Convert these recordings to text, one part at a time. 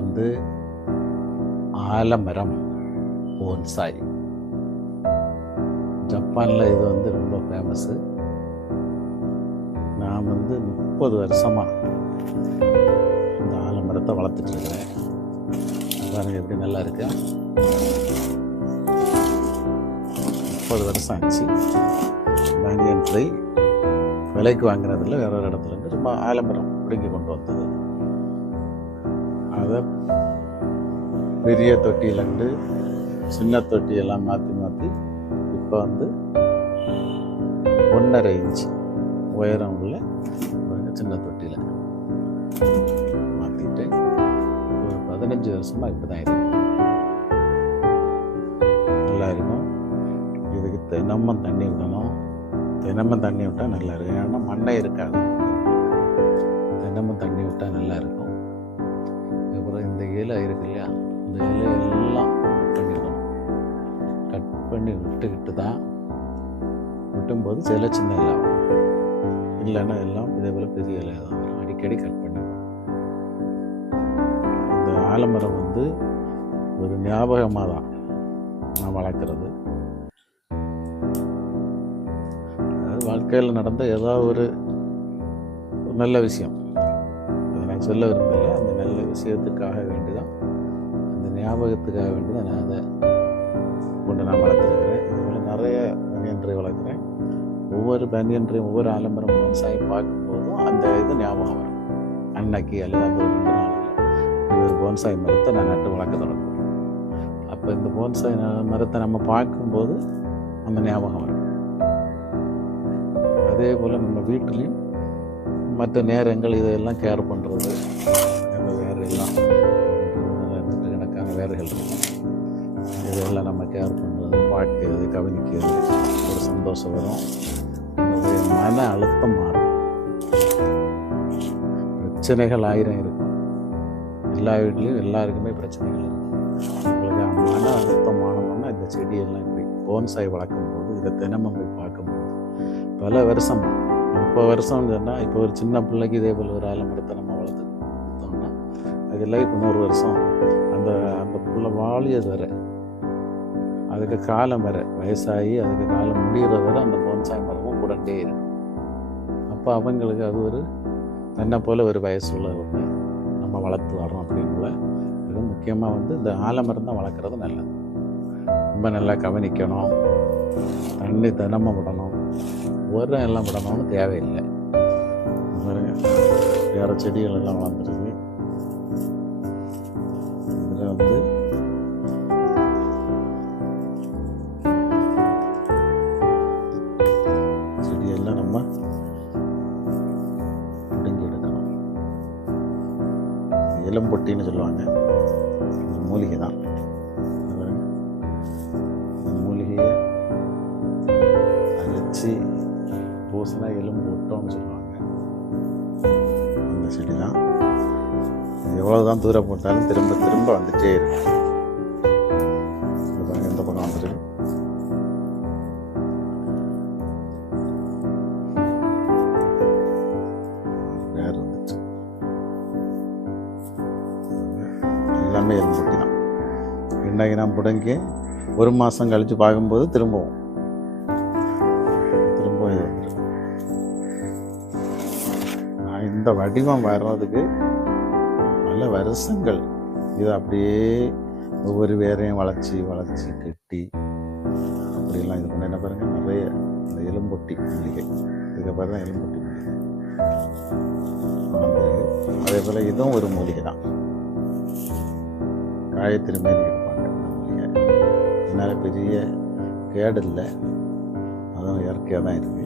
வந்து ஆலமரம் போன்சாய். ஜப்பானில் இது வந்து ரொம்ப ஃபேமஸ்ஸு நான் வந்து முப்பது வருஷமாக இந்த ஆலமரத்தை வளர்த்துட்டு இருக்கிறேன். பாருங்க எப்படி நல்லா இருக்கு. முப்பது வருஷம் ஆச்சு. பேனியன் ட்ரை விலைக்கு வாங்கினதில்ல வேற ஒரு இடத்துல இருந்து ரொம்ப ஆலமரம் பிடுங்கி கொண்டு வந்தது. அதை பெரிய தொட்டியிலேருந்து சின்ன தொட்டியெல்லாம் மாற்றி மாற்றி இப்போ வந்து ஒன்றரை இன்ச்சு உயரம் உள்ள ஒரு சின்ன தொட்டியில் மாற்றிட்டு ஒரு பதினஞ்சு வருஷமாக இப்போ தான் இருக்கு. நல்லா இருக்கும். இதுக்கு தினமும் தண்ணி விடணும். தினமும் தண்ணி விட்டால் நல்லா இருக்கும். ஏன்னா மண்ணே இருக்காது. தினமும் தண்ணி விட்டால் நல்லா இருக்கும். இலை இருக்கு இல்லையா? இந்த இலையெல்லாம் கட் பண்ணிடணும். கட் பண்ணி விட்டுக்கிட்டு தான் விட்டும்போது சில சின்ன இலை ஆகும். இல்லைன்னா எல்லாம் இதே போல் பெரிய இலை தான் வரும். அடிக்கடி கட் பண்ணணும் இந்த ஆலமரம் வந்து ஒரு ஞாபகமாக தான் நான் வளர்க்குறது. அதாவது வாழ்க்கையில் நடந்த ஏதாவது ஒரு ஒரு நல்ல விஷயம். அதை நான் சொல்ல விரும்பல. அந்த நல்ல விஷயத்துக்காக ஞாபகத்துக்காக வேண்டி தான் நான் அதை கொண்டு நான் வளர்த்துருக்கிறேன். இதுபோல் நிறைய பனியன்றை வளர்க்குறேன். ஒவ்வொரு பனியன்றையும் ஒவ்வொரு ஆலம்பரம் மனசாகி பார்க்கும்போதும் அந்த இது ஞாபகம் வரும். அன்னைக்கு அல்லது அந்த ஒரு ரெண்டு நாளில் ஒரு போன்சாய் மரத்தை நான் நட்டு வளர்க்க தொடங்குவேன். அப்போ இந்த போன்சாய் மரத்தை நம்ம பார்க்கும்போது அந்த ஞாபகம் வரும். அதே போல் நம்ம வீட்டிலையும் மற்ற நேரங்கள் இதெல்லாம் கேர் பண்ணுறது அந்த வேறு எல்லாம். நூற்றுக்கணக்கான வேர்கள் இருக்கும் இதெல்லாம் நம்ம கேர் பண்ணுறது பார்க்கிறது கவனிக்கிறது. ஒரு சந்தோஷம் வரும். மன அழுத்தம் மாறும். பிரச்சனைகள் ஆயிரம் இருக்கும் எல்லா வீட்லேயும் எல்லாருக்குமே பிரச்சனைகள் இருக்கும் உங்களுக்கு மன அழுத்தம் இந்த செடியெல்லாம் இப்படி போன்சாய் வளர்க்கும் போது இதை தினமும் போய் பார்க்கும்போது பல வருஷம் முப்பது வருஷம் சொன்னால் இப்போ ஒரு சின்ன பிள்ளைக்கு இதே போல் ஒரு ஆலமரத்தை நம்ம வளர்த்து அது லைஃப் நூறு வருஷம். அந்த அந்த பிள்ளை வாழியது வர அதுக்கு காலம் வர வயசாகி அதுக்கு காலம் முடிகிறது வர அந்த போன்சாய் மரமும் உடண்டே இருக்கும் அப்போ அவங்களுக்கு அது ஒரு தன்னை போல் ஒரு வயசு உள்ளவங்க நம்ம வளர்த்து வரோம் அப்படின்னுல இது முக்கியமாக வந்து இந்த ஆலமரம் தான் வளர்க்குறது நல்லது. ரொம்ப நல்லா கவனிக்கணும். தண்ணி தினமும் விடணும். உரம் எல்லாம் விடணும்னு தேவையில்லை. வேறு செடிகள் எல்லாம் வளர்ந்துருக்கு இளம்பொட்டின்னு சொல்லுவாங்க. மூலிகை தான். மூலிகையை அரைச்சி பூசினா எலும்பு ஒட்டோம்னு சொல்லுவாங்க. அந்த செடி தான். எவ்வளோ தான் தூரம் போட்டாலும் திரும்ப திரும்ப வந்துகிட்டே இருக்கும். இங்கே ஒரு மாதம் கழித்து பார்க்கும்போது திரும்பவும். திரும்பவும். இது இந்த வடிவம் வர்றதுக்கு பல வருஷங்கள். இது அப்படியே ஒவ்வொரு வேரையும் வளைச்சி வளைச்சி கட்டி அப்படிலாம் இது பண்ண என்ன பாருங்க? நிறைய இந்த எலும்பொட்டி மூலிகை இதுக்கப்புறம் தான் எலும்பொட்டி மூலிகை அதே போல் இதுவும் ஒரு மூலிகை தான். காயத்திரி பெரிய கேடு இல்லை அதுவும் இயற்கையாக தான் இருக்குது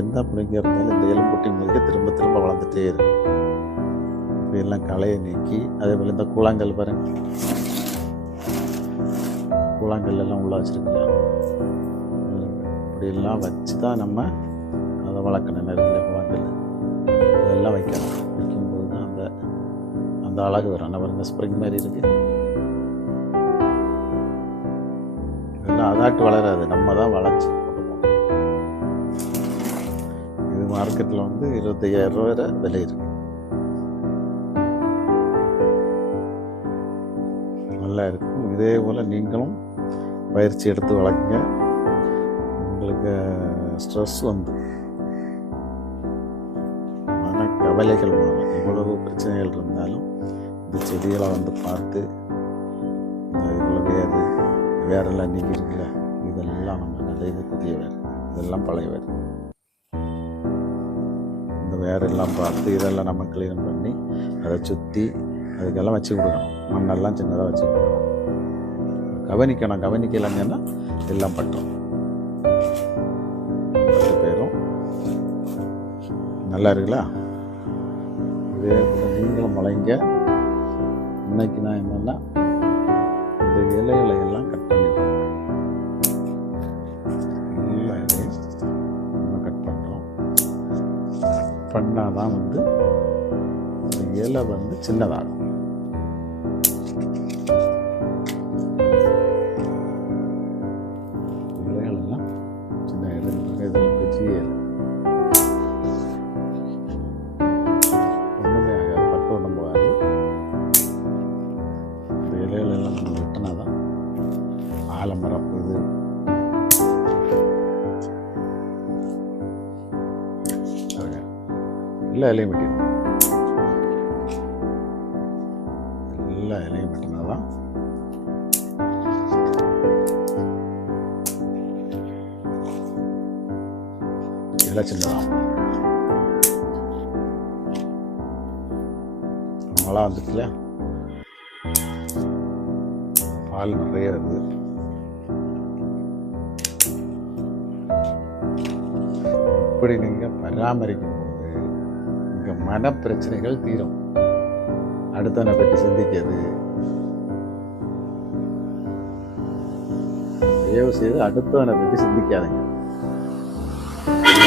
எந்த பிள்ளைங்க இருந்தாலும் இந்த எலும்புட்டி மூலிகை திரும்ப திரும்ப வளர்ந்துட்டே இருக்கும் இப்படி எல்லாம் களையை நீக்கி அதே போல் இந்த கூழாங்கல் பாருங்க. கூழாங்கல் எல்லாம் உள்ள வச்சுருக்கலாம் இப்படி வச்சு தான் நம்ம அதை வளர்க்கணும் நிறைய கூழாங்கல். இதெல்லாம் வைக்கணும். வைக்கும்போது தான் அந்த அந்த அழகு வரும். நம்ம பாருங்க ஸ்ப்ரிங் மாதிரி இருக்குது இல்லைன்னா அதாட்டு வளராது. நம்ம தான் வளர்ச்சி இது மார்க்கெட்டில் வந்து இருபத்தையாயிரம் ரூபா வரை விலை இருக்குது நல்லா இருக்கும். இதே போல் நீங்களும் பயிற்சி எடுத்து வளர்க்குங்க உங்களுக்கு ஸ்ட்ரெஸ் வந்து மன கவலைகள் மாறும். எவ்வளவு பிரச்சனைகள் இருந்தாலும் இந்த செடிகளை வந்து பார்த்து வேறெல்லாம் நீங்கள் இருக்குல்ல இதெல்லாம் நம்ம இது புதிய வேறு. இதெல்லாம் பழைய வேறு. இந்த வேரெல்லாம் பார்த்து இதெல்லாம் நம்ம க்ளீன் பண்ணி அதை சுற்றி அதுக்கெல்லாம் வச்சு கொடுக்கணும். மண்ணெல்லாம் சின்னதாக வச்சு கொடுக்கணும். கவனிக்கணும். கவனிக்கலைங்கன்னா எல்லாம் பட்டோம். பத்து பேரும். நல்லா இருக்குல்ல இதே நீங்களும் முளைங்க இன்னைக்கு நான் என்னென்னா இந்த இலைகளை எல்லாம் பண்ணால் தான் வந்து இந்த இலை வந்து சின்னதாகும். எல்லா இலையும் வெட்டிடணும் எல்லா இலையும் வெட்டினா தான் இலை சின்னதாகும் மழை வந்துச்சுல. பால் நிறைய வருது இப்படி நீங்கள் பராமரிக்கணும். மன பிரச்சனைகள் தீரும். அடுத்தவனை பற்றி சிந்திக்கிறது தயவு செய்து அடுத்தவனை பற்றி சிந்திக்காதீங்க.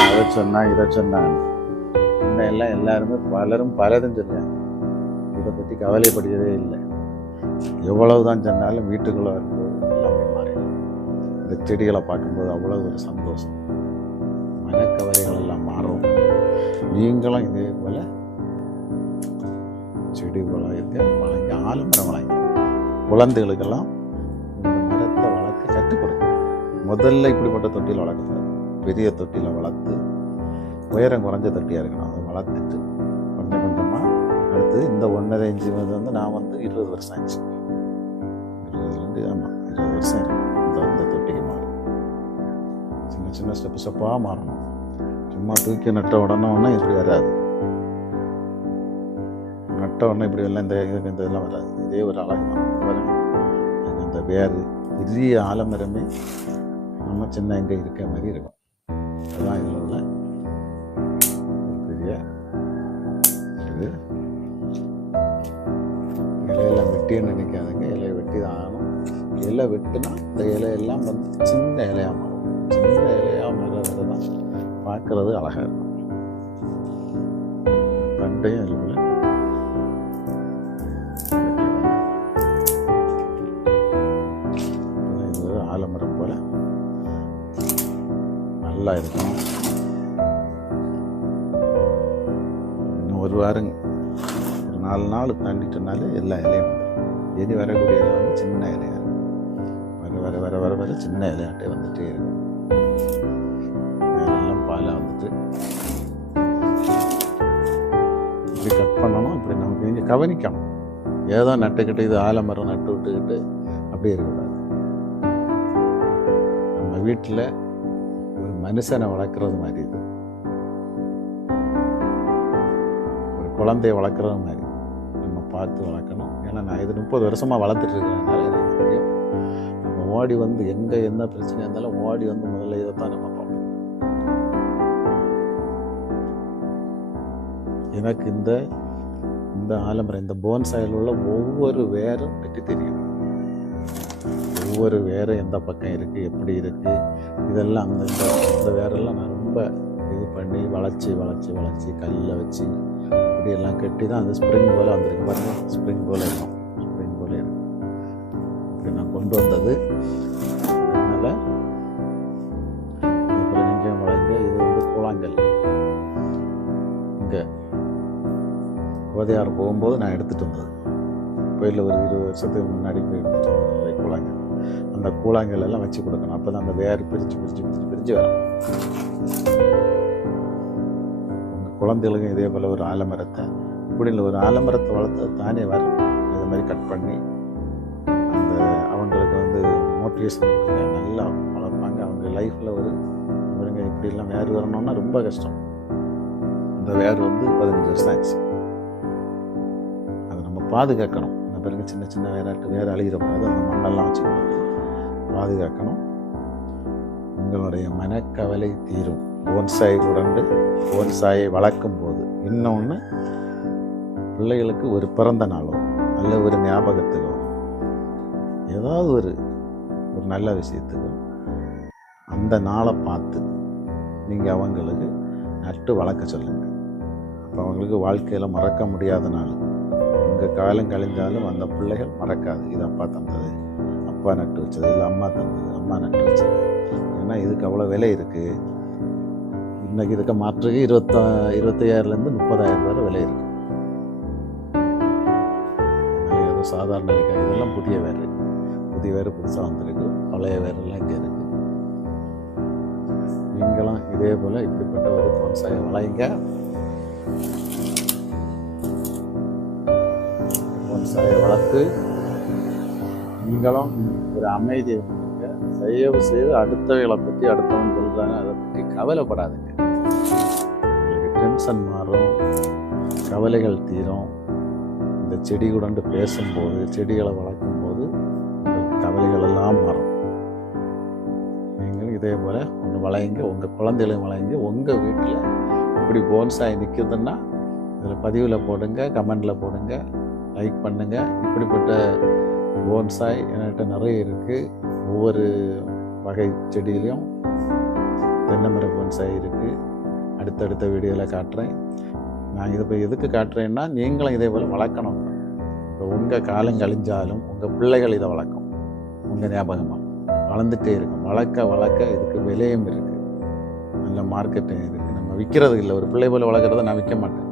அதை சொன்னா இதை சொன்னான் இந்த எல்லாம் எல்லாருமே பலரும் பலதும் சொல்லுவாங்க இதை பற்றி கவலைப்படுகிறதே இல்லை. எவ்வளவு தான் சொன்னாலும் வீட்டுக்குள்ளே இருக்கும்போது எல்லாமே மாறிடும். இந்த செடிகளை பார்க்கும்போது அவ்வளோ ஒரு சந்தோஷம். மனக்கவலைகள் எல்லாம் மாறும். நீங்களும் இதே செடி வளர்க்க வளர்க்க ஆலமரம் வளர்க்க குழந்தைகளுக்கெல்லாம் இந்த மரத்தை வளர்க்க கற்றுக் கொடுங்க முதல்ல இப்படிப்பட்ட தொட்டியில் வளர்க்கக்கூடாது. பெரிய தொட்டியில் வளர்த்து உயரம் குறைஞ்ச தொட்டியாக இருக்கணும். அதை வளர்த்துட்டு கொஞ்சம் கொஞ்சமாக அடுத்து இந்த ஒன்றரை இன்ச்சு வந்து வந்து நான் வந்து இருபது வருஷம் ஆச்சு. இருபதுலேருந்து ஆமாம் இருபது வருஷம் இந்த இந்த தொட்டிக்கு மாறும் சின்ன சின்ன ஸ்டெப்பு ஸ்டெப்பாக மாறணும். சும்மா தூக்கி நட்ட உடனே உடனே இப்படி வராது. நட்ட உடனே இப்படி எல்லாம் இந்த இதுக்கு இந்த இதெல்லாம் வராது. இதே ஒரு அழகு தான். பாருங்க எனக்கு இந்த பெரிய ஆலமரமே நம்ம சின்ன இங்கே இருக்க மாதிரி இருக்கும். அதுதான் இதில் உள்ள பெரிய இது. இலையில வெட்டின்னு நினைக்காதுங்க. இலையை வெட்டி தான் ஆகணும். இலை வெட்டுனா இந்த இலையெல்லாம் வந்து சின்ன இலையாக மாறும். சின்ன இலையாக மாறுறது தான் பார்க்குறது அழகாக இருக்கும். பண்டையும் ஒரு போல். நல்லா இருக்கும் இன்னும் ஒரு வாரம் ஒரு நாலு நாள் தாண்டிட்டனாலே எல்லா இலையும் இனி வரக்கூடிய இலை வந்து சின்ன இலையாக இருக்கும் வர வர வர வர வர சின்ன இலையாட்டே வந்துகிட்டே இருக்கும் மேலெல்லாம் பாலாக வந்துட்டு. இப்படி கட் பண்ணணும் இப்படி நமக்கு இங்கே கவனிக்கணும். ஏதோ நட்டுக்கிட்டு இது ஆலமரம் நட்டு விட்டுக்கிட்டு அப்படியே இருக்கக்கூடாது. வீட்டில் ஒரு மனுஷனை வளர்க்குறது மாதிரி இது. ஒரு குழந்தைய வளர்க்குறது மாதிரி. நம்ம பார்த்து வளர்க்கணும். ஏன்னா நான் இது முப்பது வருஷமாக வளர்த்துட்ருக்கேன் எனக்கு தெரியும். நம்ம ஓடி வந்து எங்கே என்ன பிரச்சனை இருந்தாலும் ஓடி வந்து முதல்ல இதை தான் நம்ம பார்ப்போம். எனக்கு இந்த இந்த ஆலமரம் இந்த போன்சாயில் உள்ள ஒவ்வொரு வேரும் பற்றி தெரியும். ஒவ்வொரு வேறு எந்த பக்கம் இருக்குது எப்படி இருக்குது இதெல்லாம் அந்த இந்த இந்த வேரெல்லாம் நான் ரொம்ப இது பண்ணி வளைச்சி வளைச்சி வளைச்சி கல்லில் வச்சு அப்படியெல்லாம் கட்டி தான் அந்த ஸ்ப்ரிங் போல் வந்திருக்கு. பாருங்கள் ஸ்ப்ரிங் போல் இருக்கும். ஸ்ப்ரிங் போல் இருக்கும் இப்படி நான் கொண்டு வந்தது. அதனால் அப்புறம் நீங்கள் வளைங்க இது வந்து கூழாங்கல். இங்கே கோதையார் போகும்போது நான் எடுத்துகிட்டு வந்தது. கோயிலில் ஒரு இருபது வருஷத்துக்கு முன்னாடி போய் எடுத்துகிட்டு வந்தேன் அந்த கூழாங்கல் எல்லாம் வச்சு கொடுக்கணும். அப்போ தான் அந்த வேர் பிரித்து பிரித்து பிரித்து பிரித்து வரும். உங்கள் குழந்தைகளுக்கும் இதே போல் ஒரு ஆலமரத்தை இப்படின்னு இல்லை ஒரு ஆலமரத்தை வளர்த்து தானே வரும். இதை மாதிரி கட் பண்ணி அந்த அவங்களுக்கு வந்து மோட்டிவேஷன் நல்லா வளர்ப்பாங்க. அவங்க லைஃப்பில் ஒரு இவருங்க இப்படிலாம் வேர் வரணும்னா ரொம்ப கஷ்டம். அந்த வேர் வந்து பதினஞ்சு வருஷம் ஆச்சு அதை நம்ம பாதுகாக்கணும். இந்த பிறகு சின்ன சின்ன வேறாட்டு வேறு அழிகிறக்கூடாது அந்த மண்ணெல்லாம் வச்சு பாதுகாக்கணும். உங்களுடைய மனக்கவலை தீரும். போன்சாய் உடண்டு போன்சாயை வளர்க்கும் போது இன்னொன்று பிள்ளைகளுக்கு ஒரு பிறந்த நாளோ அல்ல ஒரு ஞாபகத்துக்கோ ஏதாவது ஒரு ஒரு நல்ல விஷயத்துக்கோ அந்த நாளை பார்த்து நீங்கள் அவங்களுக்கு நட்டு வளர்க்க சொல்லுங்கள் அப்போ அவங்களுக்கு வாழ்க்கையில் மறக்க முடியாத நாள். உங்கள் காலம் கழிஞ்சாலும் அந்த பிள்ளைகள் மறக்காது. இது அப்பா தந்தது. அப்பா நட்டு வச்சது இல்லை அம்மா தந்தது அம்மா நட்டு வச்சது ஏன்னா இதுக்கு அவ்வளோ விலை இருக்குது இன்றைக்கி இதுக்கு மாற்றுக்கு இருபத்தா இருபத்தையாயிரம்லேருந்து முப்பதாயிரம் வரை விலை இருக்குது ஏதோ சாதாரண இருக்காது இதெல்லாம் புதிய வேறு புதிய வேறு புதுசாக வந்திருக்கு. பழைய வேரெல்லாம் இங்கே இருக்குது நீங்களும் இதே போல் இப்படிப்பட்ட ஒரு விவசாயம் வளைங்க. போன்சாயை வளர்த்து நீங்களும் ஒரு அமைதியை வந்துங்க தயவு செய்து அடுத்தவங்களை பற்றி அடுத்தவங்க சொல்கிறாங்க அதை பற்றி கவலைப்படாதுங்க. உங்களுக்கு டென்ஷன் மாறும். கவலைகள் தீரும். இந்த செடி உடண்டு பேசும்போது செடிகளை வளர்க்கும் போது கவலைகள் எல்லாம் மாறும். நீங்களும் இதே போல் ஒன்று வளையுங்க. உங்கள் குழந்தைகளையும் வளையுங்க. உங்கள் வீட்டில் இப்படி போன்சாய் நிற்குதுன்னா இதில் பதிவில் போடுங்க கமெண்டில் போடுங்க லைக் பண்ணுங்கள் இப்படிப்பட்ட போன்சாய் என்கிட்ட நிறைய இருக்குது ஒவ்வொரு வகை செடியிலையும் தென்னைமர போன்சாய் இருக்குது அடுத்தடுத்த வீடியோவில் காட்டுறேன். நான் இதை இப்போ எதுக்கு காட்டுறேன்னா நீங்களும் இதே போல் வளர்க்கணும். இப்போ உங்கள் காலம் கழிஞ்சாலும் உங்கள் பிள்ளைகள் இதை வளர்க்கும். உங்கள் ஞாபகமாக வளர்ந்துட்டே இருக்கும். வளர்க்க வளர்க்க இதுக்கு விலையும் இருக்குது நல்ல மார்க்கெட்டும் இருக்குது நம்ம விற்கிறது இல்லை. ஒரு பிள்ளை போல் வளர்க்குறத நான் விற்க மாட்டேன்.